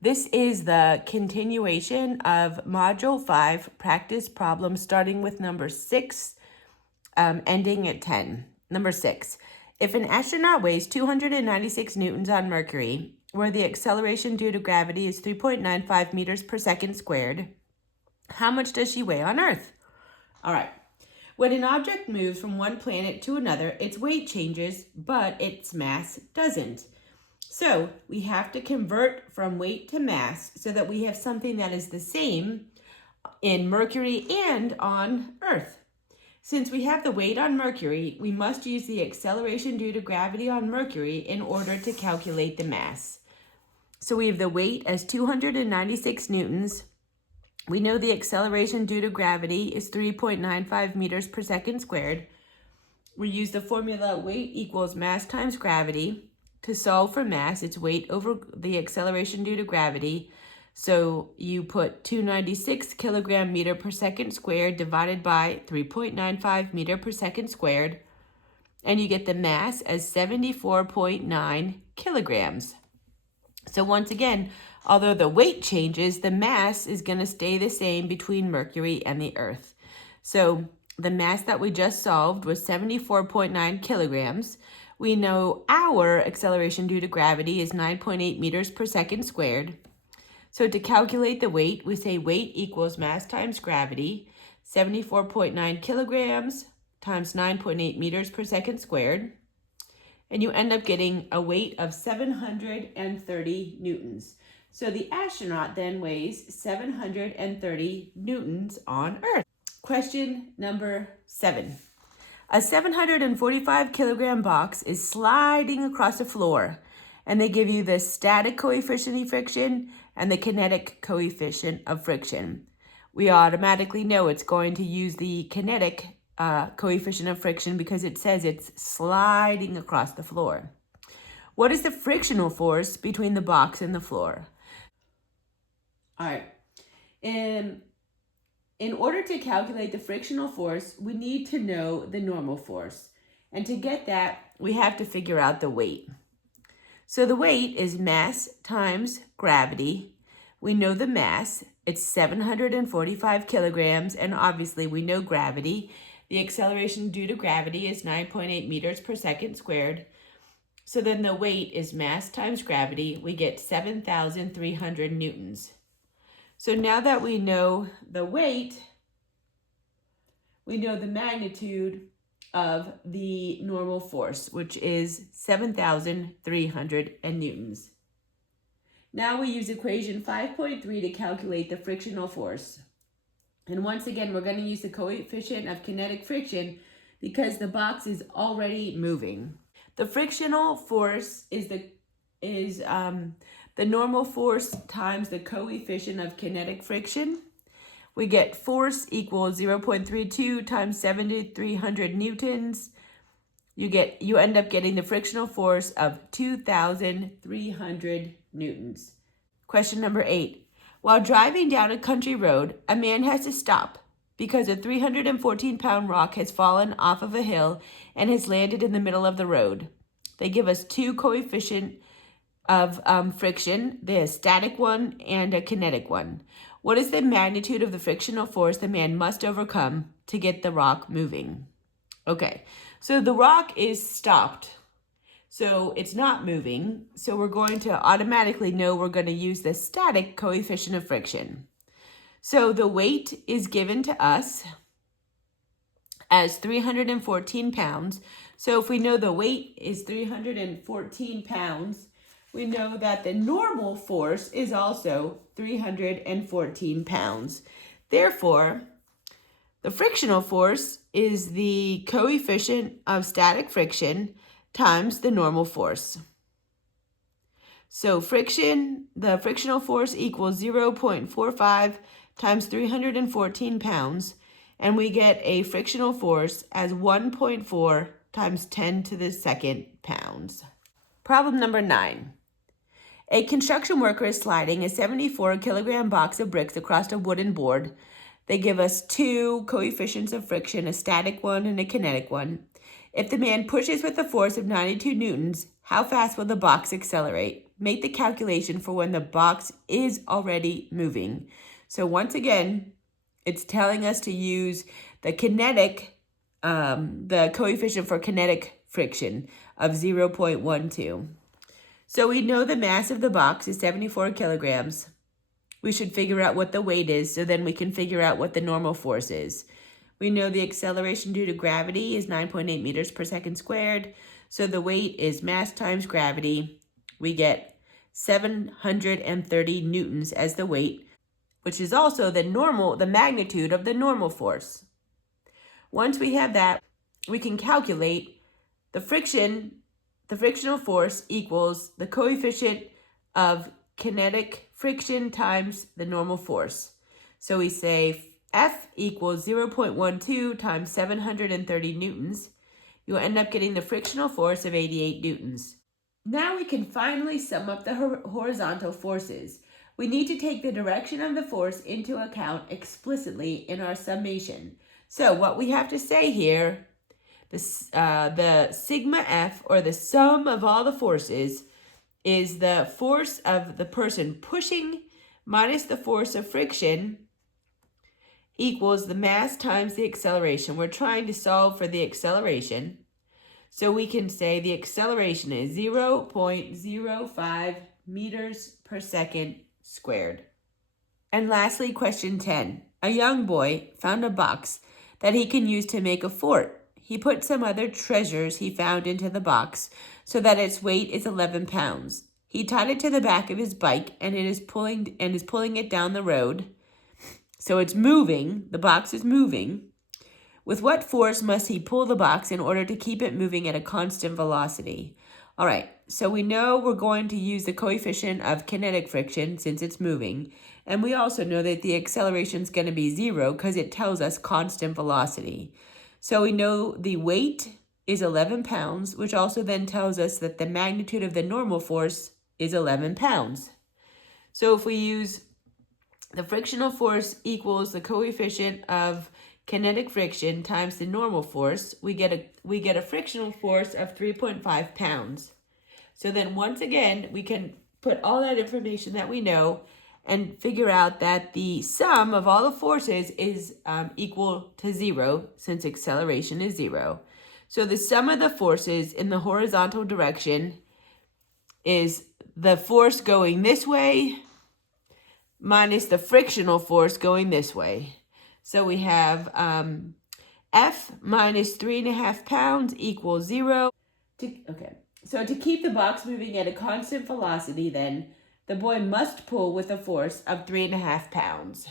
This is the continuation of Module 5 practice problems starting with number 6, ending at 10. Number 6, if an astronaut weighs 296 newtons on Mercury, where the acceleration due to gravity is 3.95 meters per second squared, how much does she weigh on Earth? All right. When an object moves from one planet to another, its weight changes, but its mass doesn't. So we have to convert from weight to mass so that we have something that is the same in Mercury and on Earth. Since we have the weight on Mercury, we must use the acceleration due to gravity on Mercury in order to calculate the mass. So we have the weight as 296 newtons. We know the acceleration due to gravity is 3.95 meters per second squared. We use the formula weight equals mass times gravity. To solve for mass, it's weight over the acceleration due to gravity. So you put 296 kilogram meter per second squared divided by 3.95 meter per second squared. And you get the mass as 74.9 kilograms. So once again, although the weight changes, the mass is going to stay the same between Mercury and the Earth. So the mass that we just solved was 74.9 kilograms. We know our acceleration due to gravity is 9.8 meters per second squared. So to calculate the weight, we say weight equals mass times gravity, 74.9 kilograms times 9.8 meters per second squared. And you end up getting a weight of 730 newtons. So the astronaut then weighs 730 newtons on Earth. Question number 7. A 745 kilogram box is sliding across the floor, and they give you the static coefficient of friction and the kinetic coefficient of friction. We automatically know it's going to use the kinetic coefficient of friction because it says it's sliding across the floor. What is the frictional force between the box and the floor? All right. In order to calculate the frictional force, we need to know the normal force. And to get that, we have to figure out the weight. So the weight is mass times gravity. We know the mass, it's 745 kilograms, and obviously we know gravity. The acceleration due to gravity is 9.8 meters per second squared. So then the weight is mass times gravity. We get 7,300 newtons. So now that we know the weight, we know the magnitude of the normal force, which is 7,300 newtons. Now we use equation 5.3 to calculate the frictional force. And once again, we're going to use the coefficient of kinetic friction because the box is already moving. The frictional force is the normal force times the coefficient of kinetic friction. We get force equals 0.32 times 7,300 newtons. You end up getting the frictional force of 2,300 newtons. Question number 8. While driving down a country road, a man has to stop because a 314-pound rock has fallen off of a hill and has landed in the middle of the road. They give us two coefficients of friction, the static one and a kinetic one. What is the magnitude of the frictional force the man must overcome to get the rock moving? Okay, so the rock is stopped. So it's not moving. So we're going to automatically know we're going to use the static coefficient of friction. So the weight is given to us as 314 pounds. So if we know the weight is 314 pounds, we know that the normal force is also 314 pounds. Therefore, the frictional force is the coefficient of static friction times the normal force. So the frictional force equals 0.45 times 314 pounds, and we get a frictional force as 1.4 times 10 to the second pounds. Problem number 9. A construction worker is sliding a 74 kilogram box of bricks across a wooden board. They give us two coefficients of friction, a static one and a kinetic one. If the man pushes with a force of 92 newtons, how fast will the box accelerate? make the calculation for when the box is already moving. So once again, it's telling us to use the the coefficient for kinetic friction of 0.12. So we know the mass of the box is 74 kilograms. We should figure out what the weight is, so then we can figure out what the normal force is. We know the acceleration due to gravity is 9.8 meters per second squared. So the weight is mass times gravity. We get 730 newtons as the weight, which is also the magnitude of the normal force. Once we have that, we can calculate the frictional force equals the coefficient of kinetic friction times the normal force. So we say F equals 0.12 times 730 newtons. You'll end up getting the frictional force of 88 newtons. Now we can finally sum up the horizontal forces. We need to take the direction of the force into account explicitly in our summation. So what we have to say here, the sigma F, or the sum of all the forces, is the force of the person pushing minus the force of friction equals the mass times the acceleration. We're trying to solve for the acceleration. So we can say the acceleration is 0.05 meters per second squared. And lastly, question 10. A young boy found a box that he can use to make a fort. He put some other treasures he found into the box so that its weight is 11 pounds. He tied it to the back of his bike and is pulling it down the road. So it's moving, the box is moving. With what force must he pull the box in order to keep it moving at a constant velocity? All right, so we know we're going to use the coefficient of kinetic friction since it's moving. And we also know that the acceleration is going to be 0 because it tells us constant velocity. So we know the weight is 11 pounds, which also then tells us that the magnitude of the normal force is 11 pounds. So if we use the frictional force equals the coefficient of kinetic friction times the normal force, we get a frictional force of 3.5 pounds. So then once again, we can put all that information that we know and figure out that the sum of all the forces is equal to 0 since acceleration is 0. So the sum of the forces in the horizontal direction is the force going this way minus the frictional force going this way. So we have F minus 3.5 pounds equals 0. So to keep the box moving at a constant velocity then, the boy must pull with a force of 3.5 pounds.